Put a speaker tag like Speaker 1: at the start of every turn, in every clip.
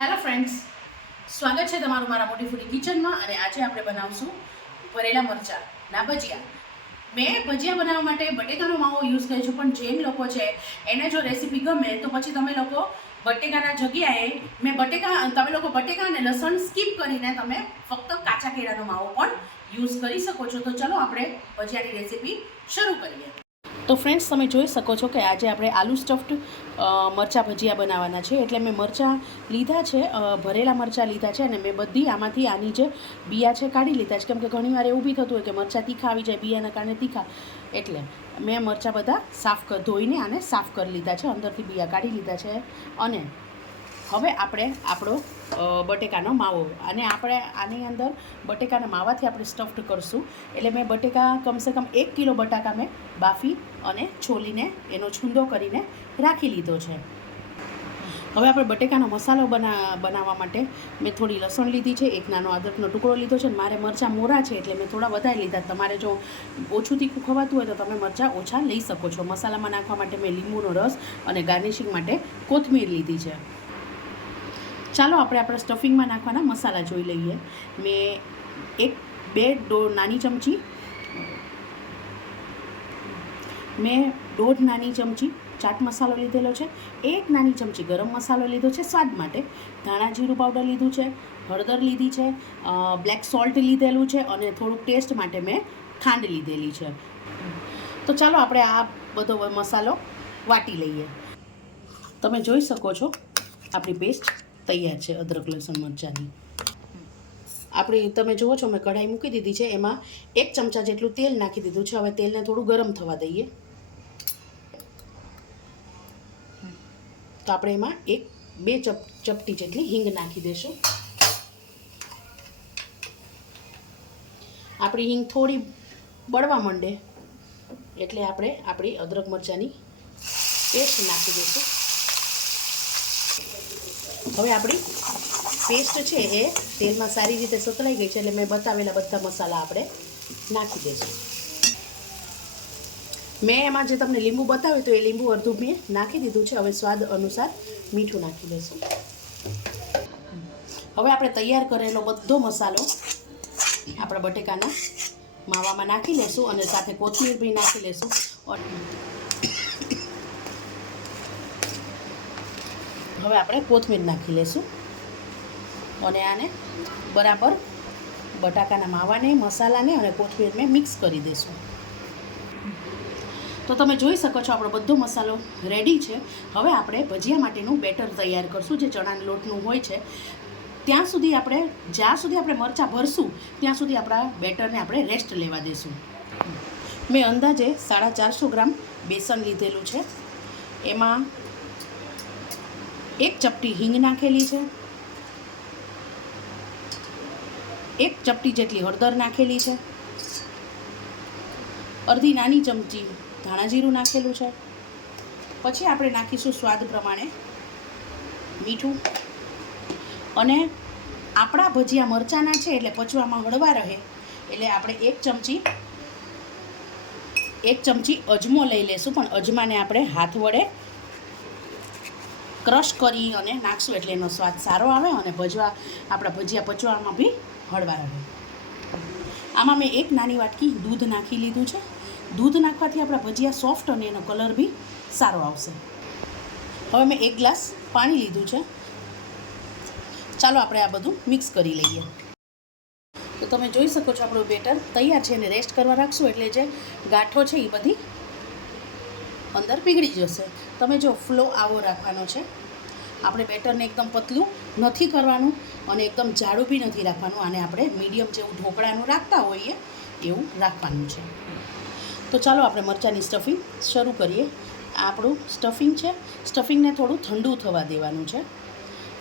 Speaker 1: Hello friends સ્વાગત છે તમારું મારા મોટી ફૂડી કિચનમાં અને આજે આપણે બનાવશું ભરેલા મરચાં, ના ભજીયા. મેં ભજીયા બનાવવા માટે બટેકાનો માવો યુઝ કર્યો છું, પણ જેમ લોકો છે, એને જો રેસીપી ગમે તો પછી તમે લોકો બટેકાના જગ્યાએ મેં બટેકા, તમે લોકો બટેકા અને લસણ સ્કીપ કરીને તમે ફક્ત કાચા કેળાનો માવો પણ યુઝ કરી શકો છો. તો ચલો આપણે ભજીયાની રેસીપી શરૂ કરીએ. તો ફ્રેન્ડ્સ તમે જોઈ શકો છો કે આજે આપણે આલુ સ્ટફ્ડ મરચાં ભજીયા બનાવવાના છે. એટલે મેં મરચાં લીધા છે ભરેલા મરચાં લીધા છે અને મેં બધી આમાંથી આની જે બિયા છે કાઢી લીધા છે. કેમ કે ઘણીવાર એવું બી થતું હોય કે મરચાં તીખા આવી જાય, બિયાના કારણે તીખા. એટલે મેં મરચાં બધા સાફ કર ધોઈને આને સાફ કરી લીધા છે. અંદરથી બિયા કાઢી લીધા છે. અને હવે આપણે આપણો બટેકાનો માવો. અને આપણે આની અંદર બટેકાના માવાથી આપણે સ્ટફ્ડ કરશું. એટલે મેં બટેકા કમસે કમ એક કિલો બટાકા મેં બાફી અને છોલીને એનો છૂંદો કરીને રાખી લીધો છે. હવે આપણે બટેકાનો મસાલો બના, બનાવવા માટે મેં થોડી લસણ લીધી છે. એક નાનો અદરકનો ટુકડો લીધો છે મારે મરચાં મોરા છે એટલે મેં થોડા વધારે લીધા. તમારે જો ઓછું તીખું ખવાતું હોય તો તમે મરચાં ઓછા લઈ શકો છો. મસાલામાં નાખવા માટે મેં લીંબુનો રસ અને ગાર્નિશિંગ માટે કોથમીર લીધી છે. ચાલો આપણે આપણા સ્ટફિંગમાં નાખવાના મસાલા જોઈ લઈએ. મેં એક, બે, દો નાની ચમચી, મેં દોઢ નાની ચમચી ચાટ મસાલો લીધેલો છે. એક નાની ચમચી ગરમ મસાલો લીધો છે સ્વાદ માટે. ધાણા જીરું પાવડર લીધું છે, હળદર લીધી છે બ્લેક સોલ્ટ લીધેલું છે અને થોડુંક ટેસ્ટ માટે મેં ખાંડ લીધેલી છે. તો ચાલો આપણે આ બધો મસાલો વાટી લઈએ. તમે જોઈ શકો છો આપણી પેસ્ટ તૈયાર છે અદરક, લસણ, મરચાંની. આપણી, તમે જુઓ છો, મેં કઢાઈ મૂકી દીધી છે. એમાં એક ચમચા જેટલું તેલ નાખી દીધું છે. હવે તેલને થોડું ગરમ થવા દઈએ. તો આપણે એમાં એક, બે ચપ, ચપટી જેટલી હિંગ નાખી દઈશું આપણી હિંગ થોડી બળવા માંડે, એટલે આપણે આપણી અદરક, મરચાંની પેસ્ટ નાખી દઈશું હવે આપણી પેસ્ટ છે એ તેલમાં સારી રીતે સતળાઈ ગઈ છે એટલે મેં બતાવેલા બધા મસાલા આપણે નાખી દઈશું. મેં એમાં જે તમને લીંબુ બતાવ્યું તો એ લીંબુ અડધું મેં નાખી દીધું છે. હવે સ્વાદ અનુસાર મીઠું નાખી દઈશું. હવે આપણે તૈયાર કરેલો બધો મસાલો આપણા બટેકાના માવામાં નાખી લેશું અને સાથે કોથમીર બી નાખી લેશું. હવે આપણે કોથમીર નાખી લેશું. અને આને બરાબર બટાકાના માવાને, મસાલાને અને કોથમીરને મિક્સ કરી દઈશું તો તમે જોઈ શકો છો આપણો બધો મસાલો રેડી છે. હવે આપણે ભજીયા માટેનું બેટર તૈયાર કરશું, જે ચણાના લોટનું હોય છે. ત્યાં સુધી આપણે, જ્યાં સુધી આપણે મરચાં ભરશું, ત્યાં સુધી આપણા બેટરને આપણે રેસ્ટ લેવા દઈશું મેં અંદાજે સાડા ચારસો ગ્રામ બેસન લીધેલું છે. એમાં એક ચપટી હિંગ નાખેલી છે. એક ચપટી જેટલી હળદર નાખેલી છે. અડધી નાની ચમચી ધાણા જીરું નાખેલું છે. પછી આપણે નાખીશું સ્વાદ પ્રમાણે મીઠું. અને આપણા ભજીયા મરચાંના છે એટલે પચવામાં હળવા રહે. એટલે આપણે એક ચમચી એક ચમચી અજમો લઈ લેશું, પણ અજમાને આપણે હાથ વડે ક્રશ કરી અને નાખશું એટલે એનો સ્વાદ સારો આવે અને ભજવા, આપણા ભજીયા પચવામાં બી હળવા રહે. આમાં મેં એક નાની વાટકી દૂધ નાખી લીધું છે. દૂધ નાખવાથી આપણા ભજીયા સોફ્ટ અને એનો કલર બી સારો આવશે. હવે મેં એક ગ્લાસ પાણી લીધું છે. ચાલો આપણે આ બધું મિક્સ કરી લઈએ. તો તમે જોઈ શકો છો આપણું બેટર તૈયાર છે એને રેસ્ટ કરવા રાખશું એટલે જે ગાંઠો છે એ બધી અંદર પીગળી જશે. તમે જો ફ્લો આવો રાખવાનો છે. આપણે બેટરને એકદમ પતલું નથી કરવાનું અને એકદમ જાડું બી નથી રાખવાનું. આને આપણે મીડિયમ જેવું ઢોકળાનું રાખતા હોઈએ એવું રાખવાનું છે. તો ચાલો આપણે મરચાંની સ્ટફિંગ શરૂ કરીએ. આપણું સ્ટફિંગ છે. સ્ટફિંગને થોડું ઠંડુ થવા દેવાનું છે.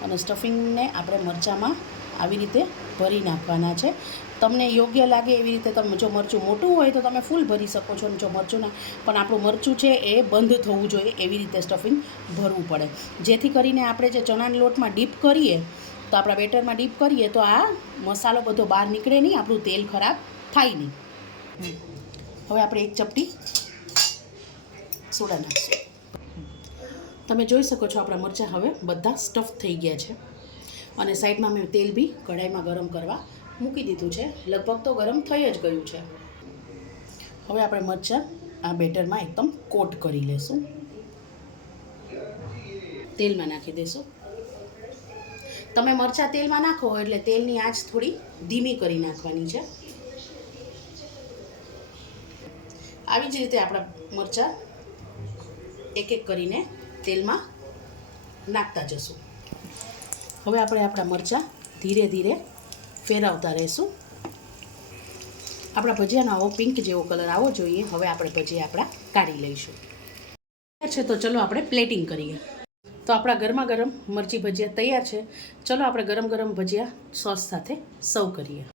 Speaker 1: અને સ્ટફિંગને આપણે મરચાંમાં આવી રીતે ભરી નાખવાના છે. તમને યોગ્ય લાગે એવી રીતે તમે જો મરચું મોટું હોય તો તમે ફૂલ ભરી શકો છો અને જો મરચું ના પણ આપણું મરચું છે એ બંધ થવું જોઈએ એવી રીતે સ્ટફિંગ ભરવું પડે. જેથી કરીને આપણે જે ચણાના લોટમાં ડીપ કરીએ, તો આપણા બેટરમાં ડીપ કરીએ તો આ મસાલો બધો બહાર નીકળે નહીં, આપણું તેલ ખરાબ થાય નહીં. હવે આપણે એક ચપટી સોડા નાખીશું. તમે જોઈ શકો છો આપણા મરચાં હવે બધા સ્ટફ થઈ ગયા છે. અને સાઈડમાં મેં તેલ બી કઢાઈમાં ગરમ કરવા મૂકી દીધું છે. લગભગ તો ગરમ થઈ જ ગયું છે. હવે આપણે મરચાં આ બેટરમાં એકદમ કોટ કરી લેશું. તેલમાં નાખી દેશું. તમે મરચાં તેલમાં નાખો એટલે તેલની આંચ થોડી ધીમી કરી નાખવાની છે. આવી જ રીતે આપણા મરચાં એક એક કરીને તેલમાં નાખતા જશું. હવે આપણે આપણા મરચાં ધીરે ધીરે ફેરવતા રહીશું. આપણા ભજીયાનો આવો પિંક જેવો કલર આવવો જોઈએ. હવે આપણે ભજીયા આપણા કાઢી લઈશું. છે તો ચલો આપણે પ્લેટિંગ કરીએ. તો આપણા ગરમા ગરમ મરચી ભજીયા તૈયાર છે. ચલો આપણે ગરમ ગરમ ભજીયા સોસ સાથે સર્વ કરીએ.